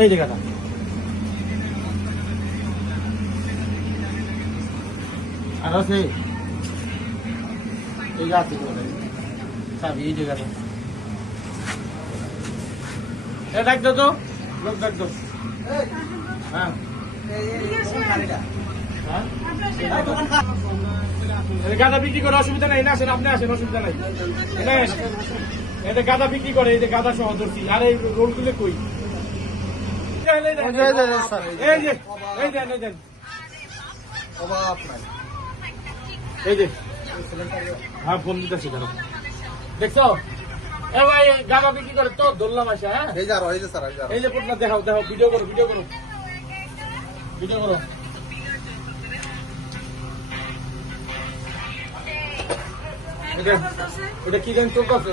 এই যে গাদা আর আছে এই গাছে চাবি এই জায়গাটা ডাক দো তো লোক ডাক দো হ্যাঁ গাঁদা বিক্রি করে অসুবিধা নাই না আসেন আপনি আসেন অসুবিধা নাই এটা গাঁদা বিক্রি করে এই যে গাঁদা সহ ধরছি আর এই রোল গুলো কই এই যে হ্যাঁ ফোন দিতেছি ধরো দেখছো এ ভাই গাঁদা বিক্রি করে তো ধরলাম আসে হ্যাঁ এই যে পটনা দেখাও দেখাও ভিডিও করো ভিডিও করো ভিডিও করো এটা কি জানি চলতেছে